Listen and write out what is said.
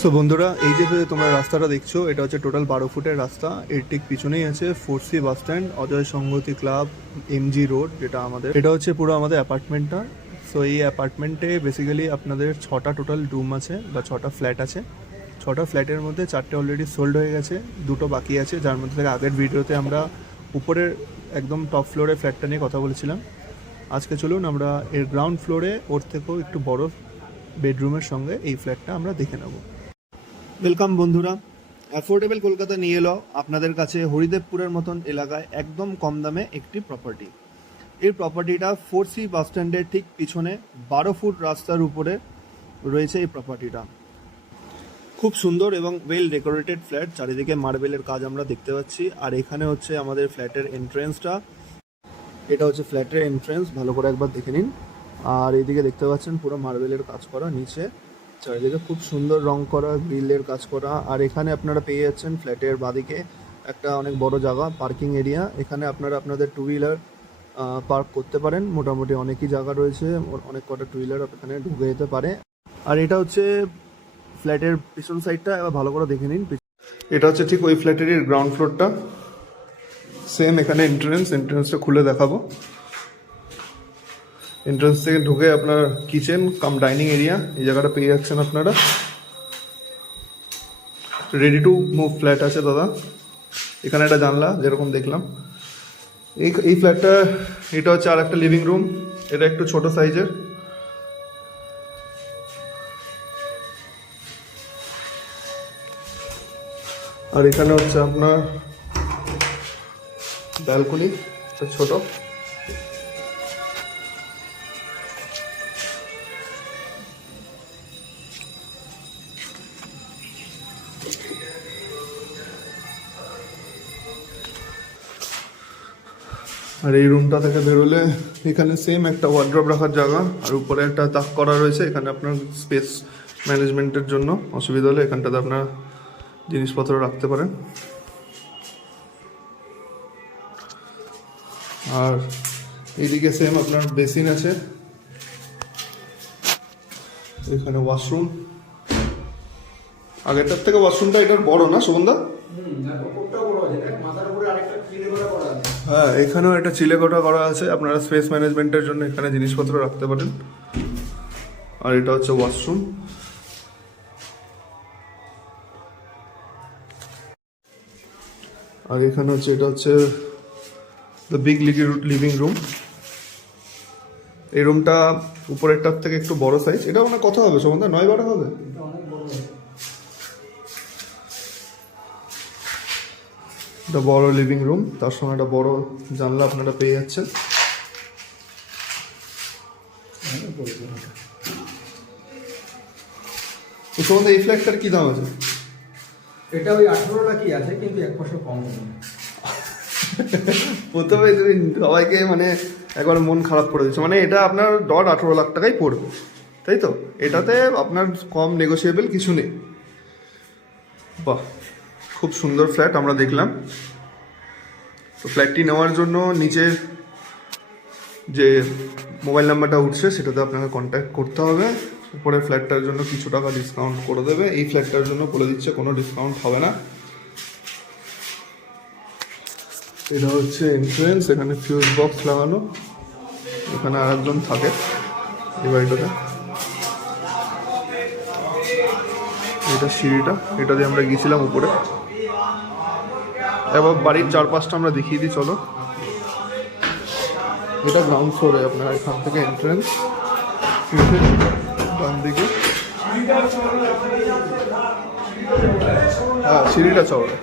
So বন্ধুরা, এই যে তোমরা রাস্তাটা দেখছো, এটা হচ্ছে টোটাল 12 ফুটের রাস্তা। এর ঠিক পিছনেই আছে 4C বাস স্ট্যান্ড, অজয় সংহতি ক্লাব, MG রোড, যেটা আমাদের, এটা হচ্ছে পুরো আমাদের অ্যাপার্টমেন্টটা। সো এই অ্যাপার্টমেন্টে বেসিক্যালি আপনাদের 6টা টোটাল রুম আছে বা 6টা ফ্ল্যাট আছে। 6টা ফ্ল্যাটের মধ্যে 4টে অলরেডি সোল্ড হয়ে গেছে, 2টো বাকি আছে, যার মধ্যে থেকে আগের ভিডিওতে আমরা উপরের একদম টপ ফ্লোরে ফ্ল্যাটটা নিয়ে কথা বলেছিলাম। আজকে চলুন আমরা এর গ্রাউন্ড ফ্লোরে ওর থেকেও একটু বড় বেডরুমের সঙ্গে এই ফ্ল্যাটটা আমরা দেখে নেব। ওয়েলকাম বন্ধুরা, অ্যাফোর্ডেবল কলকাতা নিয়ে এলো আপনাদের কাছে হরিদেবপুরের মতন এলাকায় একদম কম দামে একটি প্রপার্টি। এই প্রপার্টিটা 4C বাস স্ট্যান্ডের ঠিক পিছনে 12 ফুট রাস্তার উপরে রয়েছে। এই প্রপার্টিটা খুব সুন্দর এবং ওয়েল ডেকোরেটেড ফ্ল্যাট, চারিদিকে মার্বেলের কাজ আমরা দেখতে পাচ্ছি। আর এখানে হচ্ছে আমাদের ফ্ল্যাটের এন্ট্রেন্সটা, এটা হচ্ছে ফ্ল্যাটের এন্ট্রেন্স, ভালো করে একবার দেখে নিন। আর এইদিকে দেখতে পাচ্ছেন পুরো মার্বেলের কাজ করা, নিচে চারিদিকে খুব সুন্দর রং করা, গ্রিলের কাজ করা। আর এখানে আপনারা পেয়ে যাচ্ছেন ফ্ল্যাটের বাদিকে একটা অনেক বড় জায়গা, পার্কিং এরিয়া। এখানে আপনারা আপনাদের টু হুইলার পার্ক করতে পারেন, মোটামুটি অনেকই জায়গা রয়েছে, অনেক কটা টু হুইলার এখানে ঢুকে যেতে পারে। আর এটা হচ্ছে ফ্ল্যাটের পিছন সাইডটা, এবার ভালো করে দেখে নিন। এটা হচ্ছে ঠিক ওই ফ্ল্যাটেরই গ্রাউন্ড ফ্লোরটা, সেম এখানে এন্ট্রেন্সটা খুলে দেখাবো। এন্ট্রেন্স থেকে ঢুকে আপনার কিচেন কাম ডাইনিং এরিয়া এই জায়গাটা পেয়ে যাচ্ছেন আপনারা। রেডি টু মুভ ফ্ল্যাট আছে দাদা। এখানে একটা জানলা যেরকম দেখলাম। এই ফ্ল্যাটটা, এটা হচ্ছে আর একটা লিভিং রুম, এটা একটু ছোট সাইজের। আর এখানে হচ্ছে আপনার ব্যালকনি, ছোট। আর এই রুমটা থেকে বেরোলে এখানে সেম একটা ওয়ার্ড্রপ রাখার জায়গা, আর উপরে একটা তাক করা রয়েছে। এখানে আপনার স্পেস ম্যানেজমেন্টের জন্য অসুবিধা হলে এখানটাতে আপনার জিনিসপত্র রাখতে পারেন। আর এইদিকে সেম আপনার বেসিন আছে, এখানে ওয়াশরুম। আগেরটার থেকে ওয়াশরুমটা এটার বড় না শোভনদা? হ্যাঁ, এখানেও একটা চিলেকোঠা করা আছে, আপনারা স্পেস ম্যানেজমেন্টের জন্য এখানে জিনিসপত্র রাখতে পারেন। আর এটা হচ্ছে ওয়াশরুম। আর এখানে হচ্ছে, এটা হচ্ছে দ্য বিগ লিভিং রুম। এই রুমটা উপরেরটার থেকে একটু বড় সাইজ। এটা মানে কত হবে শোভনদা, 9-12 হবে? একটা বড় লিভিং রুম, তার সঙ্গে একটা বড় জানলা আপনারা পেয়ে যাচ্ছেন। শোভনদা, এই ফ্ল্যাটটার কি দাম আছে? এটা ওই 18 লাখই আছে, কিন্তু 1% কম হবে। প্রথমে তুমি সবাইকে মানে একবার মন খারাপ করে দিচ্ছ, মানে এটা আপনার 18 লাখ টাকাই পড়বে, তাই তো? এটাতে আপনার কম নেগোসিয়েবল কিছু নেই। বাহ, খুব সুন্দর ফ্ল্যাট আমরা দেখলাম। তো ফ্ল্যাটটি নেওয়ার জন্য নিচের যে মোবাইল নাম্বারটা উঠছে সেটাতে আপনাকে কন্ট্যাক্ট করতে হবে। উপরে ফ্ল্যাটটার জন্য কিছু টাকা ডিসকাউন্ট করে দেবে, এই ফ্ল্যাটটার জন্য বলে দিচ্ছে কোনো ডিসকাউন্ট হবে না। এটা হচ্ছে এন্ট্রেন্স, এখানে ফিউজ বক্স লাগানো, এখানে আর একজন থাকে এই বাড়িটাতে। এটা সিঁড়িটা, এটা দিয়ে আমরা গিয়েছিলাম উপরে। এবার বাড়ির চারপাশটা আমরা দেখিয়ে দিই, চলো। এটা গ্রাউন্ড ফ্লোরে, আপনার এখান থেকে এন্ট্রেন্স, ডান দিকে। হ্যাঁ, সিঁড়িটা চওড়া।